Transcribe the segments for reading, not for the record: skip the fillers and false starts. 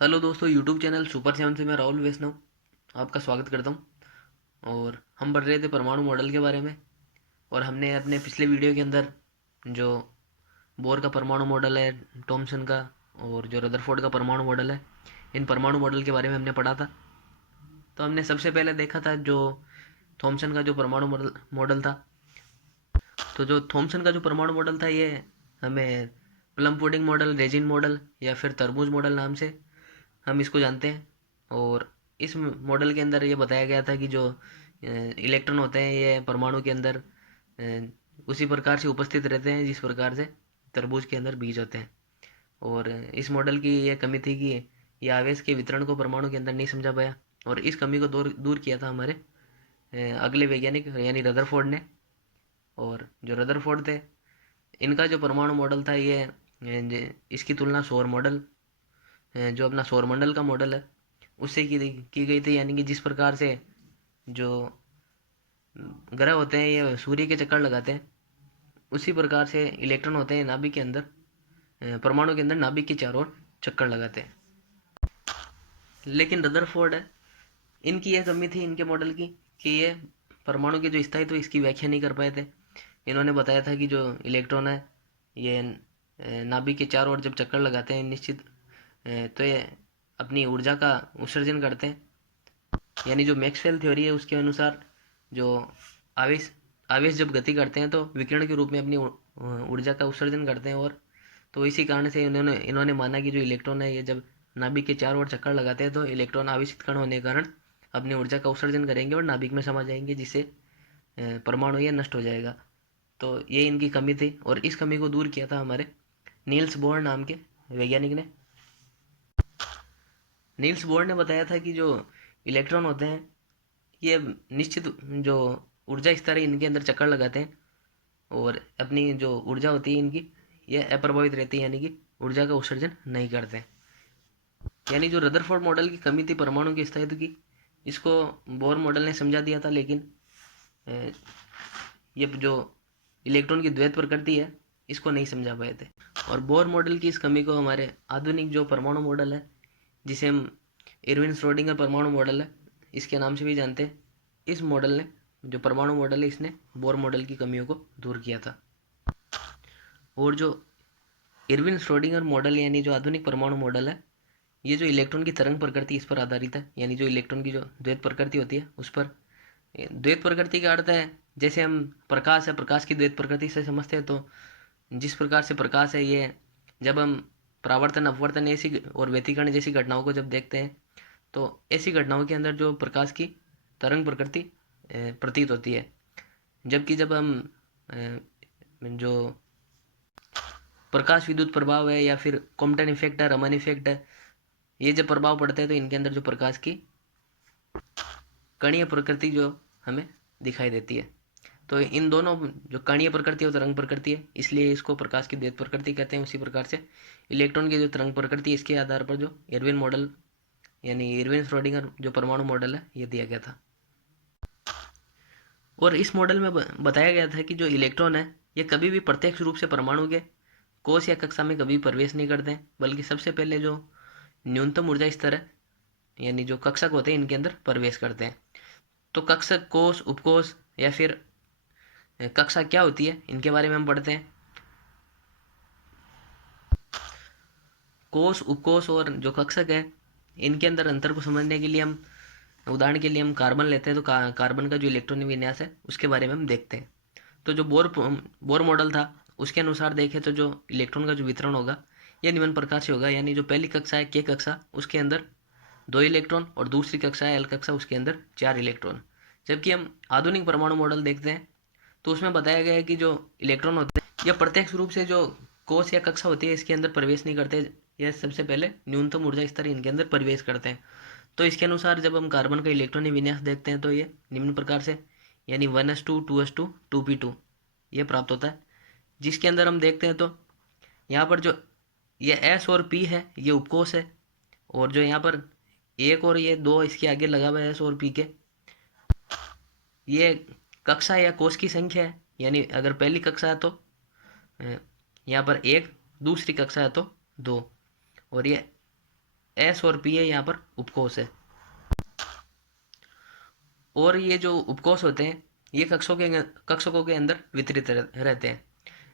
Hello दोस्तों, YouTube channel super seven से मैं राहुल वैष्णव आपका स्वागत करता हूँ। और हम पढ़ रहे थे परमाणु मॉडल के बारे में। और हमने अपने पिछले वीडियो के अंदर जो बोर का परमाणु मॉडल है, थॉमसन का, और जो रदरफोर्ड का परमाणु मॉडल है, इन परमाणु मॉडल के बारे में हमने पढ़ा था। तो हमने सबसे पहले देखा था जो थॉमसन का जो परमाणु मॉडल मॉडल था। तो जो थॉमसन का जो परमाणु मॉडल था, ये हमें plum pudding model, resin model या फिर तरबूज मॉडल नाम से हम इसको जानते हैं। और इस मॉडल के अंदर ये बताया गया था कि जो इलेक्ट्रॉन होते हैं ये परमाणु के अंदर उसी प्रकार से उपस्थित रहते हैं जिस प्रकार से तरबूज के अंदर बीज होते हैं। और इस मॉडल की यह कमी थी कि ये आवेश के वितरण को परमाणु के अंदर नहीं समझा पाया। और इस कमी को दूर दूर किया था हमारे अगले वैज्ञानिक यानी रदरफोर्ड ने। और जो रदरफोर्ड थे, इनका जो परमाणु मॉडल था ये इसकी तुलना सौर मॉडल, जो अपना सौरमंडल का मॉडल है, उससे की गई थी। यानी कि जिस प्रकार से जो ग्रह होते हैं ये सूर्य के चक्कर लगाते हैं, उसी प्रकार से इलेक्ट्रॉन होते हैं नाभिक के अंदर, परमाणु के अंदर नाभिक के चारों ओर चक्कर लगाते हैं। लेकिन रदरफोर्ड है, इनकी यह कमी थी इनके मॉडल की कि ये परमाणु के जो स्थायित्व इसकी व्याख्या नहीं कर पाए थे। इन्होंने बताया था कि जो इलेक्ट्रॉन है ये नाभिक के चारों ओर जब चक्कर लगाते हैं निश्चित, तो ये अपनी ऊर्जा का उत्सर्जन करते हैं। यानी जो मैक्सवेल थ्योरी है उसके अनुसार जो आवेश आवेश जब गति करते हैं तो विकिरण के रूप में अपनी ऊर्जा का उत्सर्जन करते हैं। और तो इसी कारण से इन्होंने इन्होंने माना कि जो इलेक्ट्रॉन है ये जब नाभिक के चारों ओर चक्कर लगाते हैं तो इलेक्ट्रॉन आवेशित कण होने के कारण अपनी ऊर्जा का उत्सर्जन करेंगे और नाभिक में समा जाएंगे, जिससे परमाणु ये नष्ट हो जाएगा। तो ये इनकी कमी थी और इस कमी को दूर किया था हमारे नील्स बोर नाम के वैज्ञानिक ने। नील्स बोर ने बताया था कि जो इलेक्ट्रॉन होते हैं ये निश्चित जो ऊर्जा स्तर है इनके अंदर चक्कर लगाते हैं और अपनी जो ऊर्जा होती है इनकी ये अप्रभावित रहती है, यानी कि ऊर्जा का उत्सर्जन नहीं करते। यानी जो रदरफोर्ड मॉडल की कमी थी परमाणु के स्थायित्व की, इसको बोर मॉडल ने समझा दिया था। लेकिन ये जो इलेक्ट्रॉन की द्वैत प्रकृति है इसको नहीं समझा पाए थे। और बोर मॉडल की इस कमी को हमारे आधुनिक जो परमाणु मॉडल है, जिसे हम इरविन श्रोडिंगर परमाणु मॉडल है इसके नाम से भी जानते हैं, इस मॉडल ने, जो परमाणु मॉडल है, इसने बोर मॉडल की कमियों को दूर किया था। और जो इरविन श्रोडिंगर मॉडल यानी जो आधुनिक परमाणु मॉडल है, ये जो इलेक्ट्रॉन की तरंग प्रकृति इस पर आधारित है। यानी जो इलेक्ट्रॉन की जो द्वैत प्रकृति होती है उस पर, द्वैत प्रकृति का अर्थ है जैसे हम प्रकाश है, प्रकाश की द्वैत प्रकृति से समझते हैं। तो जिस प्रकार से प्रकाश है ये जब हम परावर्तन, अपवर्तन ऐसी और व्यतिकरण जैसी घटनाओं को जब देखते हैं तो ऐसी घटनाओं के अंदर जो प्रकाश की तरंग प्रकृति प्रतीत होती है। जबकि जब हम जो प्रकाश विद्युत प्रभाव है या फिर कॉम्पटन इफेक्ट है, रमन इफेक्ट है, ये जब प्रभाव पड़ते हैं तो इनके अंदर जो प्रकाश की कणीय प्रकृति जो हमें दिखाई देती है। तो इन दोनों जो कणीय प्रकृति और तरंग प्रकृति है, इसलिए इसको प्रकाश की द्वैत प्रकृति कहते हैं। उसी प्रकार से इलेक्ट्रॉन की जो तरंग प्रकृति, इसके आधार पर जो इरविन मॉडल यानी इरविन श्रोडिंगर जो परमाणु मॉडल है ये दिया गया था। और इस मॉडल में बताया गया था कि जो इलेक्ट्रॉन है ये कभी भी प्रत्यक्ष रूप से परमाणु के कोश या कक्षा में कभी प्रवेश नहीं करते हैं, बल्कि सबसे पहले जो न्यूनतम ऊर्जा स्तर है यानी जो कक्षक होते हैं इनके अंदर प्रवेश करते हैं। तो कक्षक, कोश, उपकोश या फिर कक्षा क्या होती है इनके बारे में हम पढ़ते हैं। कोश, उपकोश और जो कक्षक है, इनके अंदर अंतर को समझने के लिए हम उदाहरण के लिए हम कार्बन लेते हैं। तो कार्बन का जो इलेक्ट्रॉनिक विन्यास है उसके बारे में हम देखते हैं। तो जो बोर मॉडल था उसके अनुसार देखें तो जो इलेक्ट्रॉन का जो वितरण होगा यह निम्न प्रकार से होगा। यानी जो पहली कक्षा है के कक्षा, उसके अंदर 2 इलेक्ट्रॉन, और दूसरी कक्षा है एल कक्षा, उसके अंदर 4 इलेक्ट्रॉन। जबकि हम आधुनिक परमाणु मॉडल देखते हैं तो उसमें बताया गया है कि जो इलेक्ट्रॉन होते हैं यह प्रत्यक्ष रूप से जो कोश या कक्षा होती है इसके अंदर प्रवेश नहीं करते। यह सबसे पहले न्यूनतम ऊर्जा स्तर इनके अंदर प्रवेश करते हैं। तो इसके अनुसार जब हम कार्बन का इलेक्ट्रॉनिक विन्यास देखते हैं तो ये निम्न प्रकार से, यानी 1s2 2s2 2p2 ये प्राप्त होता है। जिसके अंदर हम देखते हैं तो यहाँ पर जो ये एस और पी है ये उपकोश है, और जो यहाँ पर एक और ये दो इसके आगे लगा हुआ है एस और पी के, ये कक्षा या कोश की संख्या है। यानी अगर पहली कक्षा है तो यहाँ पर एक, दूसरी कक्षा है तो दो, और ये एस और पी है यहाँ पर उपकोष है। और ये जो उपकोष होते हैं ये कक्षकों के अंदर वितरित रहते हैं।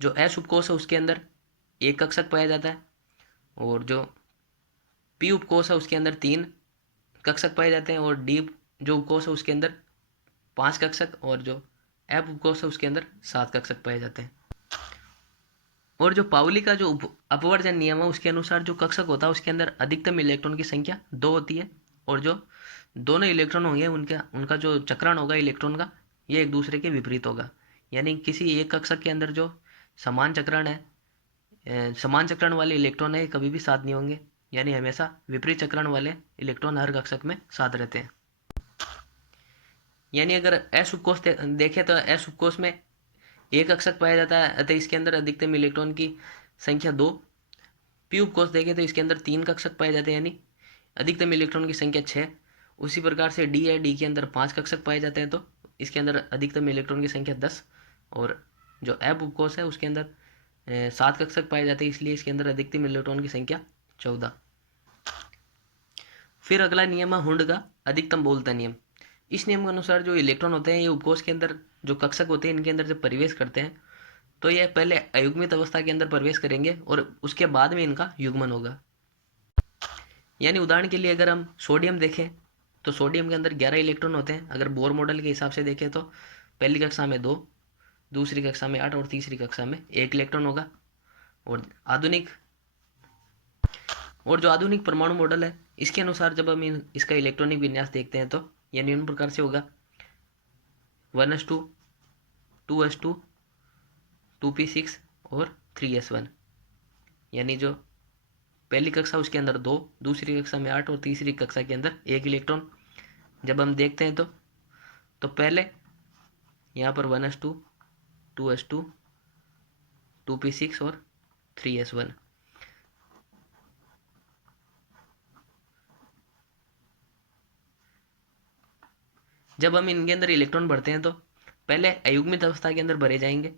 जो एस उपकोष है उसके अंदर एक कक्षक पाया जाता है, और जो पी उपकोष है उसके अंदर 3 कक्षक पाए जाते हैं, और डी जो उपकोष है उसके अंदर 5 कक्षक, और जो एफ उपकोष है उसके अंदर 7 कक्षक पाए जाते हैं। और जो पाउली का जो अपवर्जन नियम है उसके अनुसार जो कक्षक होता है उसके अंदर अधिकतम इलेक्ट्रॉन की संख्या 2 होती है, और जो दोनों इलेक्ट्रॉन होंगे उनका उनका जो चक्रण होगा इलेक्ट्रॉन का, ये एक दूसरे के विपरीत होगा। यानी किसी एक कक्षक के अंदर जो समान चक्रण है, समान चक्रण वाले इलेक्ट्रॉन है, कभी भी साथ नहीं होंगे। यानी हमेशा विपरीत चक्रण वाले इलेक्ट्रॉन हर कक्षक में साथ रहते हैं। यानी अगर एस उपकोष देखें तो एस उपकोष में एक कक्षक पाया जाता है, अतः इसके अंदर अधिकतम इलेक्ट्रॉन की संख्या 2। पी उपकोष देखें तो इसके अंदर 3 कक्षक पाए जाते हैं, यानी अधिकतम इलेक्ट्रॉन की संख्या 6। उसी प्रकार से डी है, डी के अंदर 5 कक्षक पाए जाते हैं, तो इसके अंदर अधिकतम इलेक्ट्रॉन की संख्या 10। और जो एफ उपकोष है उसके अंदर 7 कक्षक पाए जाते हैं, इसलिए इसके अंदर अधिकतम इलेक्ट्रॉन की संख्या 14। फिर अगला नियम है हुंड का अधिकतम बोलता नियम। इस नियम के अनुसार जो इलेक्ट्रॉन होते हैं ये उपकोष के अंदर जो कक्षक होते हैं इनके अंदर जब प्रवेश करते हैं तो ये पहले अयुग्मित अवस्था के अंदर प्रवेश करेंगे और उसके बाद में इनका युग्मन होगा। यानी उदाहरण के लिए अगर हम सोडियम देखें तो सोडियम के अंदर 11 इलेक्ट्रॉन होते हैं। अगर बोर मॉडल के हिसाब से देखें तो पहली कक्षा में 2, दूसरी कक्षा में 8 और तीसरी कक्षा में 1 इलेक्ट्रॉन होगा। और जो आधुनिक परमाणु मॉडल है इसके अनुसार जब हम इसका इलेक्ट्रॉनिक विन्यास देखते हैं तो यह निम्न प्रकार से होगा: 1s2, 2s2, 2p6 और 3s1। यानी जो पहली कक्षा उसके अंदर 2, दूसरी कक्षा में 8 और तीसरी कक्षा के अंदर 1 इलेक्ट्रॉन। जब हम देखते हैं तो पहले यहाँ पर 1s2, 2s2, 2p6 और 3s1। जब हम इनके अंदर इलेक्ट्रॉन भरते हैं तो पहले अयुग्मित अवस्था के अंदर भरे जाएंगे,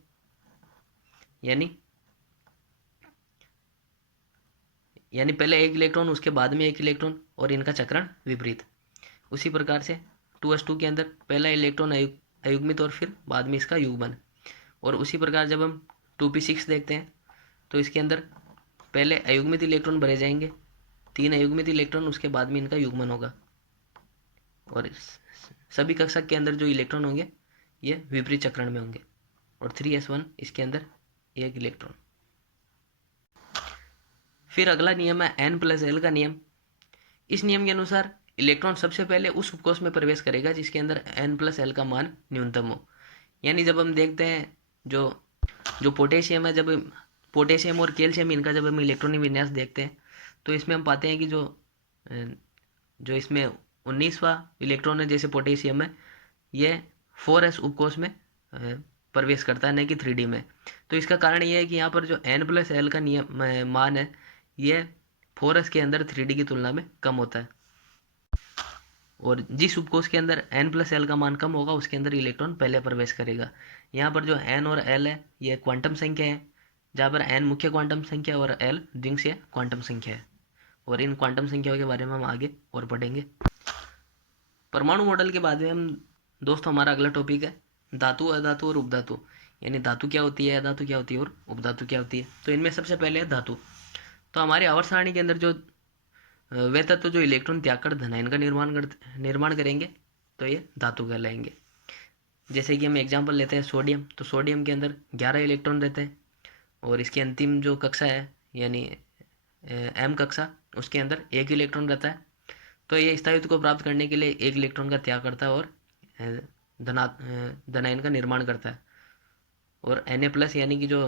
यानी पहले 1 इलेक्ट्रॉन उसके बाद में 1 इलेक्ट्रॉन और इनका चक्रण विपरीत। उसी प्रकार से 2s2 के अंदर पहला इलेक्ट्रॉन अयुग्मित और फिर बाद में इसका युग्मन। और उसी प्रकार जब हम 2p6 देखते हैं तो इसके अंदर पहले अयुग्मित इलेक्ट्रॉन भरे जाएंगे, 3 अयुग्मित इलेक्ट्रॉन, उसके बाद में इनका युग्मन होगा। और सभी कक्षक के अंदर जो इलेक्ट्रॉन होंगे ये विपरीत चक्रण में होंगे। और 3s1 इसके अंदर 1 इलेक्ट्रॉन। फिर अगला नियम है n+l का नियम। इस नियम के अनुसार इलेक्ट्रॉन सबसे पहले उस उपकोष में प्रवेश करेगा जिसके अंदर n+l का मान न्यूनतम हो। यानी जब हम देखते हैं जो पोटेशियम है, जब पोटेशियम और कैल्शियम इनका जब हम इलेक्ट्रॉनिक विन्यास देखते हैं तो इसमें हम पाते हैं कि जो इसमें 19वां इलेक्ट्रॉन है, जैसे पोटेशियम है, ये 4s उपकोष में प्रवेश करता है, न कि 3d में। तो इसका कारण ये है कि यहाँ पर जो n+l का नियम मान है ये 4s के अंदर 3d की तुलना में कम होता है। और जिस उपकोष के अंदर n+l का मान कम होगा उसके अंदर इलेक्ट्रॉन पहले प्रवेश करेगा। यहाँ पर जो n और l है ये क्वांटम संख्या है, जहाँ पर n मुख्य क्वांटम संख्या और l द्वितीय क्वांटम संख्या है। और इन क्वांटम संख्याओं के बारे में हम आगे और पढ़ेंगे। परमाणु मॉडल के बाद में हम दोस्तों हमारा अगला टॉपिक है धातु, अधातु और उपधातु। यानी धातु क्या होती है, अधातु क्या होती है और उपधातु क्या होती है। तो इनमें सबसे पहले है धातु। तो हमारे आवर्त सारणी के अंदर जो वे तत्व जो इलेक्ट्रॉन त्याग कर धनायन का निर्माण करेंगे तो ये धातु कहलाएंगे। जैसे कि हम एग्जांपल लेते हैं सोडियम। तो सोडियम के अंदर 11 इलेक्ट्रॉन रहते हैं और इसकी अंतिम जो कक्षा है यानी एम कक्षा, उसके अंदर 1 इलेक्ट्रॉन रहता है। तो ये स्थायित्व को प्राप्त करने के लिए 1 इलेक्ट्रॉन का त्याग करता है और धनायन का निर्माण करता है। और Na+ यानी कि जो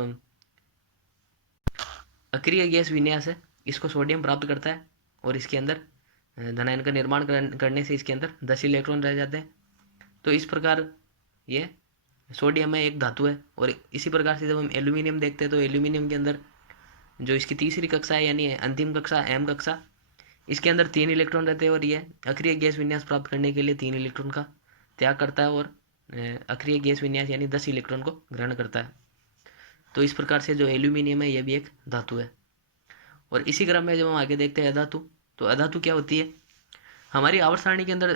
अक्रिय गैस विन्यास है इसको सोडियम प्राप्त करता है और इसके अंदर धनायन का निर्माण करने से इसके अंदर 10 इलेक्ट्रॉन रह जाते हैं। तो इस प्रकार ये सोडियम है एक धातु है। और इसी प्रकार से जब हम एल्यूमिनियम देखते हैं तो एल्यूमिनियम के अंदर जो इसकी तीसरी कक्षा है यानी अंतिम कक्षा एम कक्षा, इसके अंदर 3 इलेक्ट्रॉन रहते हैं और ये अक्रिय गैस विन्यास प्राप्त करने के लिए 3 इलेक्ट्रॉन का त्याग करता है और अक्रिय गैस विन्यास यानी 10 इलेक्ट्रॉन को ग्रहण करता है। तो इस प्रकार से जो एल्यूमिनियम है यह भी एक धातु है। और इसी क्रम में जब हम आगे देखते हैं अधातु, तो अधातु क्या होती है? हमारी आवर्त सारणी के अंदर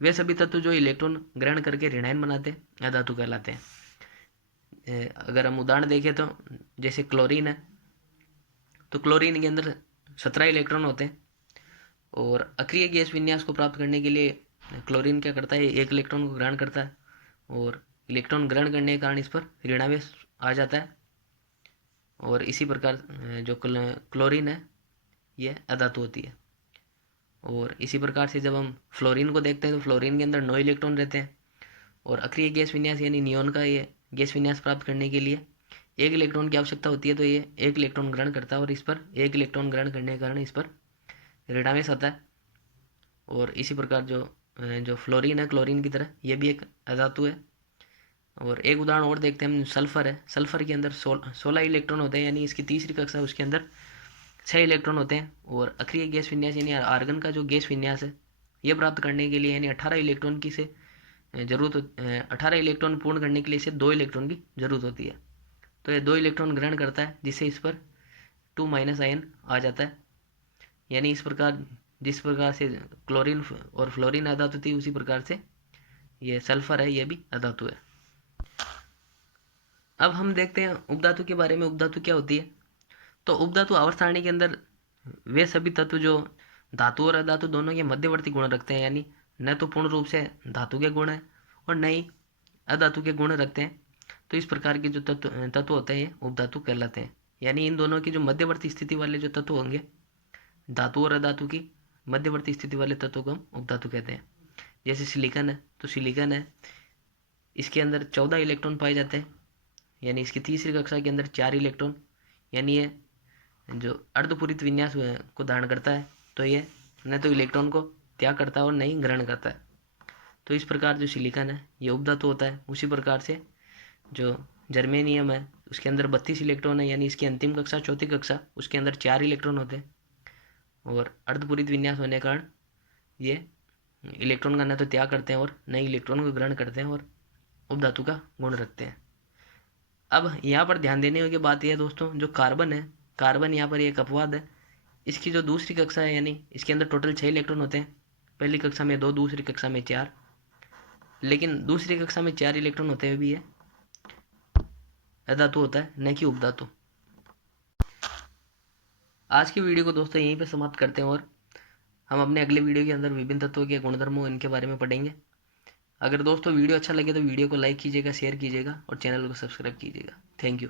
वे सभी तत्व जो इलेक्ट्रॉन ग्रहण करके ऋणायन बनाते हैं अधातु कहलाते हैं। अगर हम उदाहरण देखें तो जैसे क्लोरीन है, तो क्लोरीन के अंदर 17 इलेक्ट्रॉन होते हैं और अक्रिय गैस विन्यास को प्राप्त करने के लिए क्लोरीन क्या करता है, एक इलेक्ट्रॉन को ग्रहण करता है और इलेक्ट्रॉन ग्रहण करने के कारण इस पर ऋणावेश आ जाता है। और इसी प्रकार जो क्लोरीन है ये अधातु होती है। और इसी प्रकार से जब हम फ्लोरीन को देखते हैं तो फ्लोरीन के अंदर 9 इलेक्ट्रॉन रहते हैं और अक्रिय गैस विन्यास यानी नियोन का ये गैस विन्यास प्राप्त करने के लिए एक इलेक्ट्रॉन की आवश्यकता होती है, तो ये एक इलेक्ट्रॉन ग्रहण करता है और इस पर एक इलेक्ट्रॉन ग्रहण करने के कारण इस पर ऋणावेश आता है। और इसी प्रकार जो फ्लोरीन है क्लोरीन की तरह ये भी एक अधातु है। और एक उदाहरण और देखते हैं हम, सल्फर है। सल्फर के अंदर 16 इलेक्ट्रॉन होते हैं, यानी इसकी तीसरी कक्षा उसके अंदर 6 इलेक्ट्रॉन होते हैं। और अक्रिय गैस विन्यास यानी आर्गन का जो गैस विन्यास है ये प्राप्त करने के लिए यानी 18 इलेक्ट्रॉन की से जरूरत 18 इलेक्ट्रॉन पूर्ण करने के लिए इसे 2 इलेक्ट्रॉन की जरूरत होती है। तो ये 2 इलेक्ट्रॉन ग्रहण करता है जिससे इस पर 2- आयन आ जाता है। यानी इस प्रकार जिस प्रकार से क्लोरीन और फ्लोरीन अधातु थी उसी प्रकार से ये सल्फर है ये भी अधातु है। अब हम देखते हैं उपधातु के बारे में। उपधातु क्या होती है? तो उपधातु आवर्त सारणी के अंदर वे सभी तत्व जो धातु और अधातु दोनों के मध्यवर्ती गुण रखते हैं, यानी न तो पूर्ण रूप से धातु के गुण है और न ही अधातु के गुण रखते हैं। तो इस प्रकार के जो तत्व होते हैं उपधातु कहलाते हैं। यानी इन दोनों की जो मध्यवर्ती स्थिति वाले जो तत्व होंगे, धातु और अधातु की मध्यवर्ती स्थिति वाले तत्वों को हम उपधातु कहते हैं। जैसे सिलिकॉन है, तो सिलिकॉन है इसके अंदर 14 इलेक्ट्रॉन पाए जाते हैं, यानी इसकी तीसरी कक्षा के अंदर 4 इलेक्ट्रॉन, यानी ये जो अर्धपूरित विन्यास को धारण करता है, तो ये न तो इलेक्ट्रॉन को त्याग करता है और न ही ग्रहण करता है। तो इस प्रकार जो सिलिकॉन है ये उपधातु होता है। उसी प्रकार से जो जर्मेनियम है उसके अंदर 32 इलेक्ट्रॉन है, यानी इसकी अंतिम कक्षा चौथी कक्षा उसके अंदर 4 इलेक्ट्रॉन होते हैं और अर्धपूरित विन्यास होने के कारण ये इलेक्ट्रॉन का न तो त्याग करते हैं और न ही इलेक्ट्रॉन को ग्रहण करते हैं और उपधातु का गुण रखते हैं। अब यहाँ पर ध्यान देने की बात यह है दोस्तों, जो कार्बन है, कार्बन यहाँ पर एक अपवाद है। इसकी जो दूसरी कक्षा है यानी इसके अंदर टोटल 6 इलेक्ट्रॉन होते हैं, पहली कक्षा में 2, दूसरी कक्षा में 4, लेकिन दूसरी कक्षा में 4 इलेक्ट्रॉन होते हुए भी ये अधातु होता है न कि उपधातु। आज की वीडियो को दोस्तों यहीं पे समाप्त करते हैं और हम अपने अगले वीडियो के अंदर विभिन्न तत्वों के गुणधर्मों इनके बारे में पढ़ेंगे। अगर दोस्तों वीडियो अच्छा लगे तो वीडियो को लाइक कीजिएगा, शेयर कीजिएगा और चैनल को सब्सक्राइब कीजिएगा। Thank you.